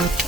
Thank you.